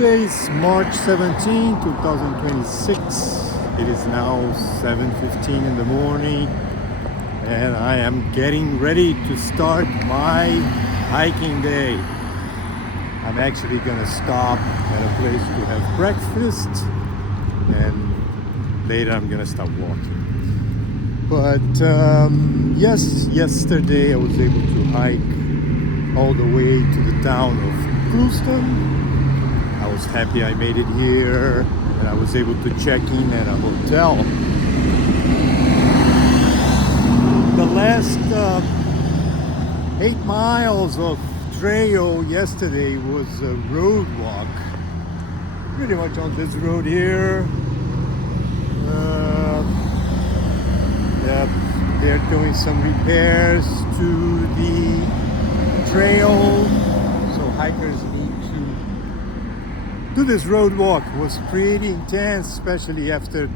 Today is March 17, 2026. It is now 7:15 in the morning and I am getting ready to start my hiking day. I'm actually gonna stop at a place to have breakfast and later I'm gonna start walking. But yesterday I was able to hike all the way to the town of Houston. I was happy I made it here and I was able to check in at a hotel. The last 8 miles of trail yesterday was a road walk. Pretty much on this road here. They're doing some repairs to the trail, so hikers need to do this road walk. It was pretty intense, especially after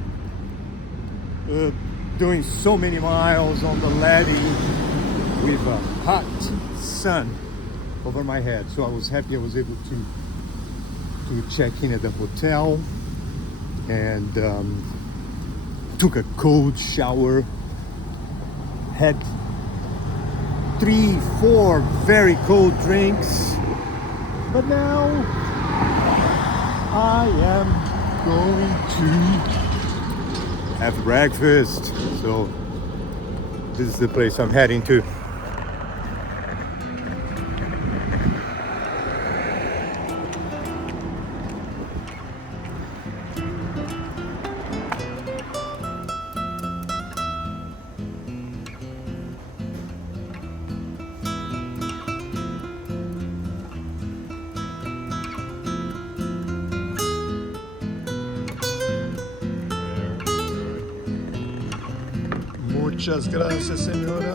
doing so many miles on the levee with a hot sun over my head. So I was happy I was able to check in at the hotel and took a cold shower, had 3-4 very cold drinks, but now I am going to have breakfast. So this is the place I'm heading to. Muchas gracias, señora.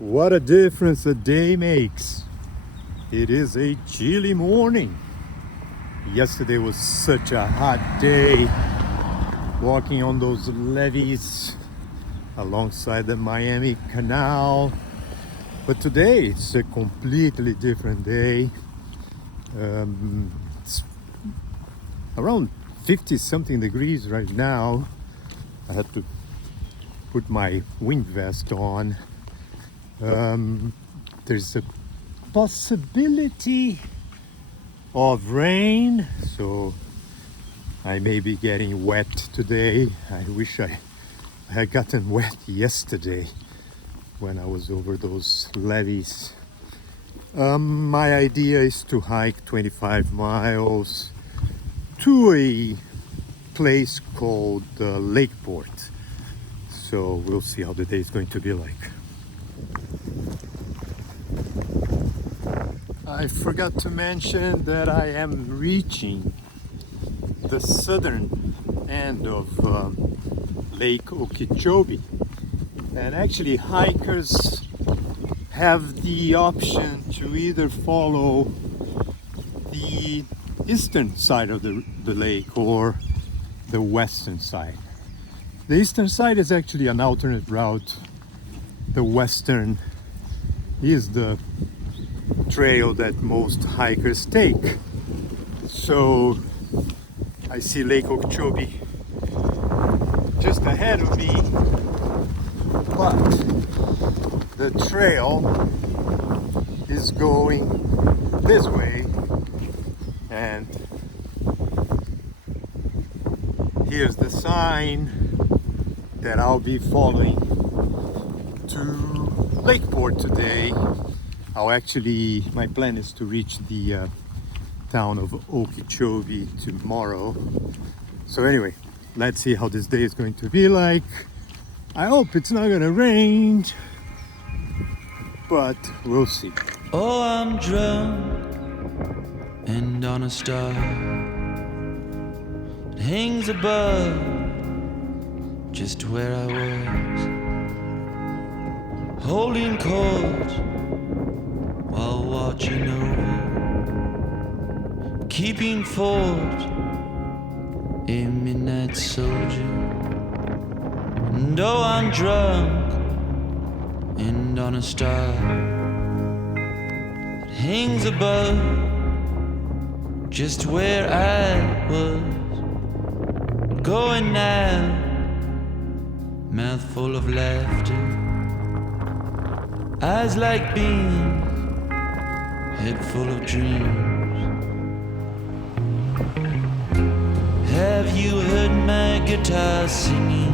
What a difference a day makes. It is a chilly morning. Yesterday was such a hot day, walking on those levees alongside the Miami Canal. But today it's a completely different day. It's around 50 something degrees right now. I had to put my wind vest on. There's a possibility of rain, so I may be getting wet today. I wish I had gotten wet yesterday when I was over those levees. My idea is to hike 25 miles to a place called Lakeport. So we'll see how the day is going to be like. I forgot to mention that I am reaching the southern end of Lake Okeechobee, and actually hikers have the option to either follow the eastern side of the lake or the western side. The eastern side is actually an alternate route. The western is the trail that most hikers take. So I see Lake Okeechobee just ahead of me, but the trail is going this way, and here's the sign that I'll be following to Lakeport today. My plan is to reach the town of Okeechobee tomorrow. So anyway, let's see how this day is going to be like. I hope it's not gonna rain. but we'll see. Oh, I'm drunk and on a star that hangs above just where I was, holding court while watching over, keeping fort, a midnight soldier. And oh, I'm drunk and on a star that hangs above just where I was going now, mouth full of laughter, eyes like beams, head full of dreams. Have you heard my guitar singing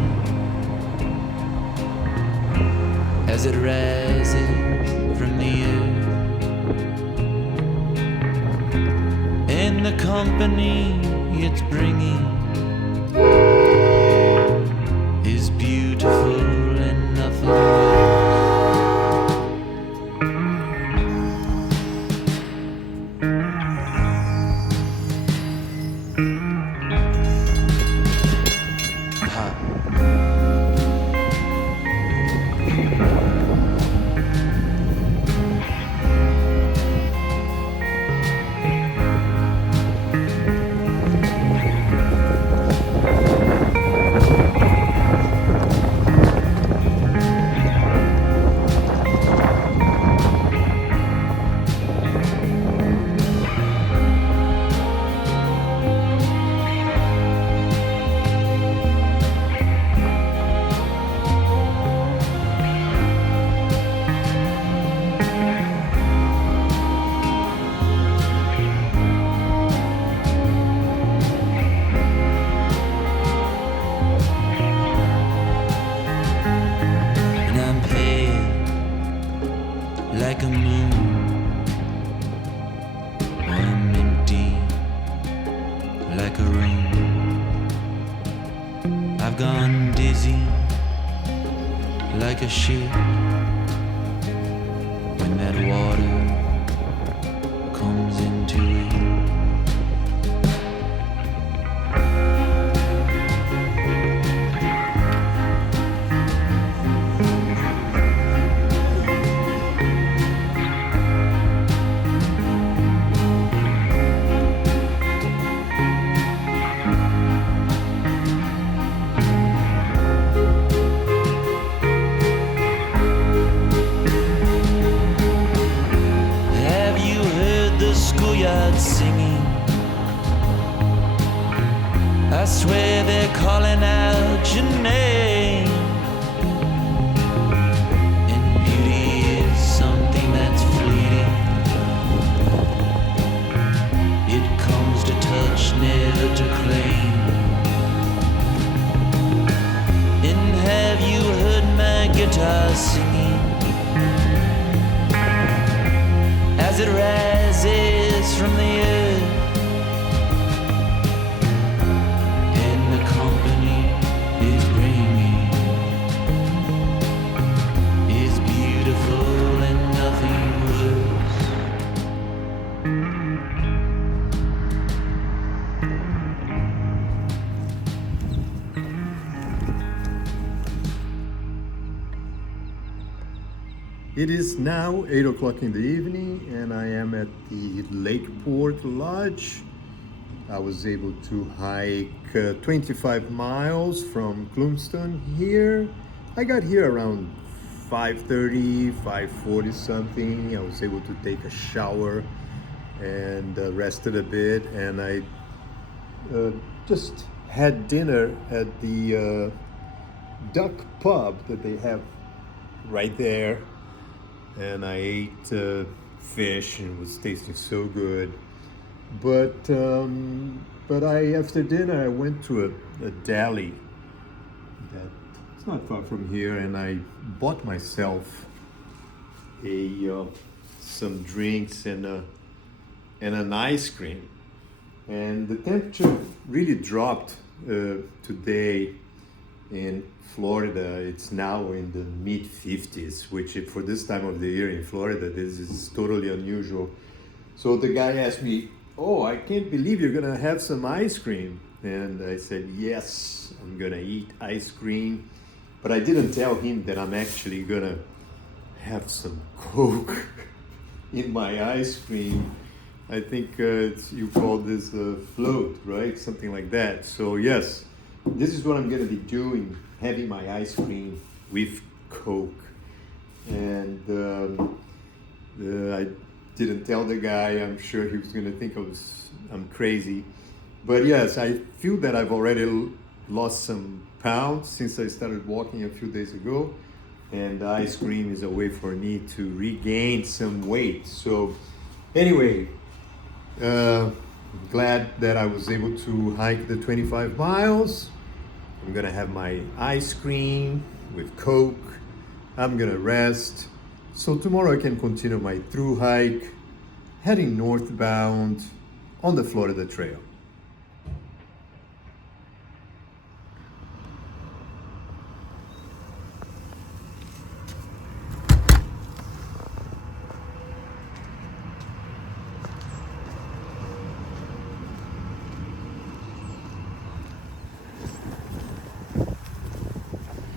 as it rises from the earth? And the company it's bringing is beautiful and nothing worse. Like a moon, I'm empty like a room. I've gone dizzy like a ship when that water comes into it. Singing, I swear they're calling out your name. And beauty is something that's fleeting. It comes to touch, never to claim. And have you heard my guitar singing as it rises from the earth? And the company is bringing is beautiful and nothing worse. It is now 8 o'clock in the evening and I am at the Lakeport Lodge. I was able to hike 25 miles from Clumston here. I got here around 5:30, 5:40 something. I was able to take a shower and rested a bit, and I just had dinner at the duck pub that they have right there. And I ate fish and it was tasting so good. But after dinner I went to a deli that's not far from here, and I bought myself some drinks and an ice cream. And the temperature really dropped today. in Florida, it's now in the mid 50s, which for this time of the year in Florida, this is totally unusual. So the guy asked me, "Oh, I can't believe you're gonna have some ice cream." And I said, "Yes, I'm gonna eat ice cream." But I didn't tell him that I'm actually gonna have some Coke in my ice cream. I think you call this a float, right? Something like that. So yes, this is what I'm gonna be doing, having my ice cream with Coke. And I didn't tell the guy. I'm sure he was gonna think I'm crazy. But yes, I feel that I've already lost some pounds since I started walking a few days ago. And ice cream is a way for me to regain some weight. So anyway, glad that I was able to hike the 25 miles. I'm gonna have my ice cream with Coke. I'm gonna rest. So tomorrow I can continue my through hike, heading northbound on the Florida Trail.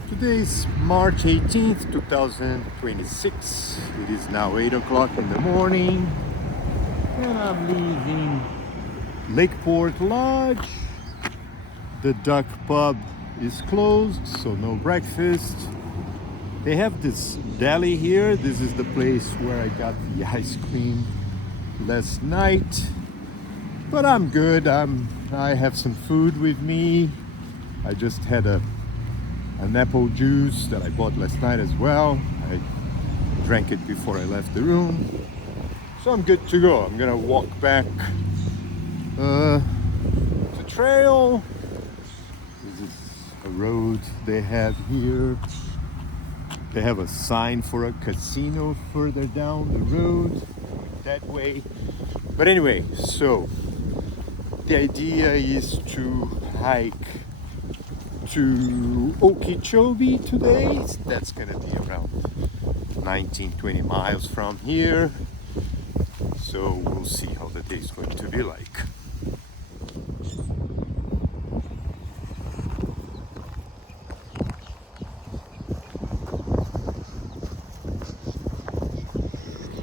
Today is March 18th, 2026. It is now 8 o'clock in the morning and I'm leaving Lakeport Lodge. The Duck Pub is closed, so no breakfast. They have this deli here. This is the place where I got the ice cream last night. But I'm good. I have some food with me. I just had an apple juice that I bought last night as well. I drank it before I left the room. So I'm good to go. I'm gonna walk back to trail. This is a road they have here. They have a sign for a casino further down the road that way. But anyway, so the idea is to hike to Okeechobee today. That's gonna be around 19-20 miles from here. So we'll see how the day is going to be like.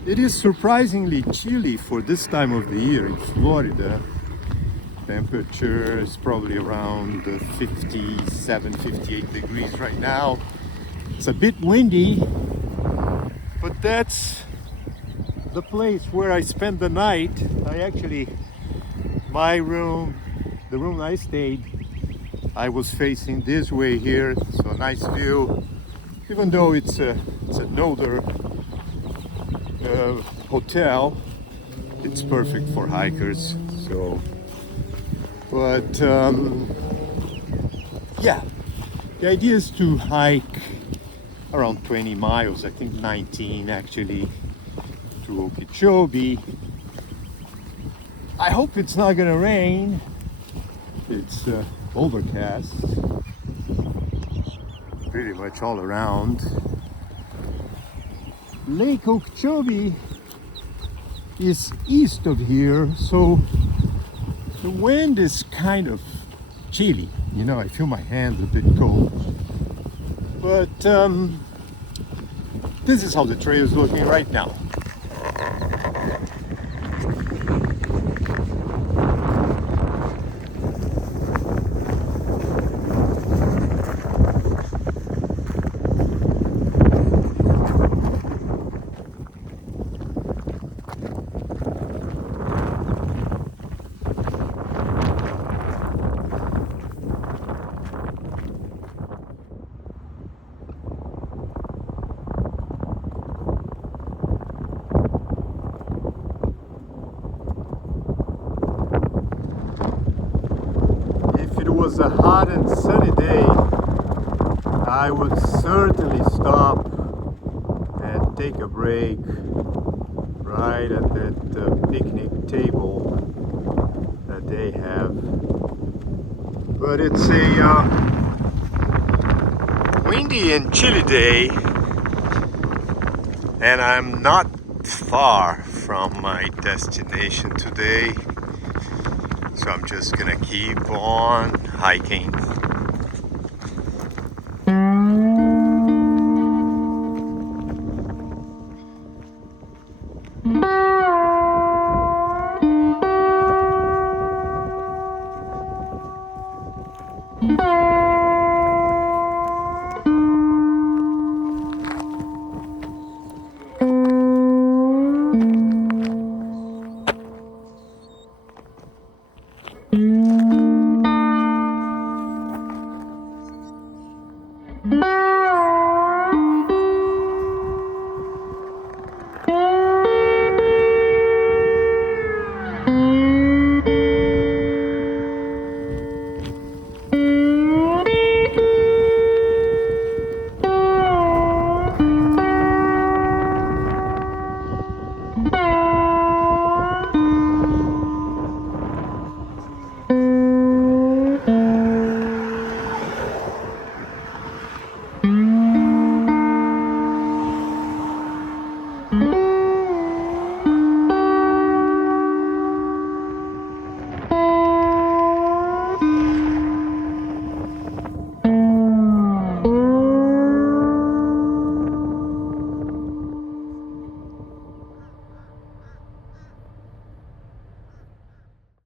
It is surprisingly chilly for this time of the year in Florida. Temperature is probably around 57, 58 degrees right now. It's a bit windy, but that's the place where I spent the night. My room, the room I stayed, I was facing this way here, so a nice view. Even though it's an older hotel, it's perfect for hikers. So. But yeah, the idea is to hike around 20 miles, I think 19 actually, to Okeechobee. I hope it's not gonna rain. It's overcast pretty much all around. Lake Okeechobee is east of here, so the wind is kind of chilly. You know, I feel my hands a bit cold. But this is how the trail is looking right now. Was a hot and sunny day, I would certainly stop and take a break right at that picnic table that they have. But it's windy and chilly day, and I'm not far from my destination today, so I'm just gonna keep on hiking.